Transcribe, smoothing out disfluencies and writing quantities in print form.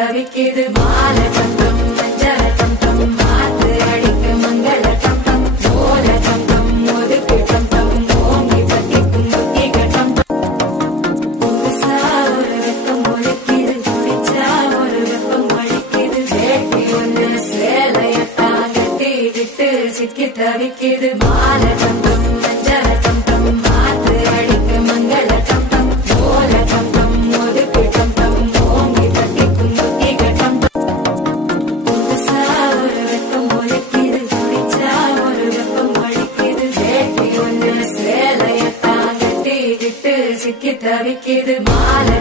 தவிக்குது மாலை தங்கம் மஞ்சள் தங்கம் மாத்து அடிக்க மங்கள தங்கம் ஓல தங்கம் ஒதுக்கு தங்கம் ஓங்கி பத்திக்கும் புத்திக தங்கம் புதுசா ஒரு வெப்பம் ஒழிக்குது குடிச்சா ஒரு வெப்பம் ஒழிக்குது வேட்டி ஒண்ணு சேலையத்தான் கட்டி விட்டு சிக்கி தவிக்குது மாலை தங்கம் மஞ்சள் தங்கம் மாத்து அடிக்க மங்கள தங்கம் ஓல தங்கம் ஒதுக்கு தங்கம் ஓங்கி பத்திக்கும் புத்திக தங்கம் புதுசா ஒரு வெப்பம் ஒழிக்குது குடிச்சா ஒரு வெப்பம் ஒழிக்குது வேட்டி ஒண்ணு சேலையத்தான் கட்டி விட்டு சிக்கி தவிக்குது மாலை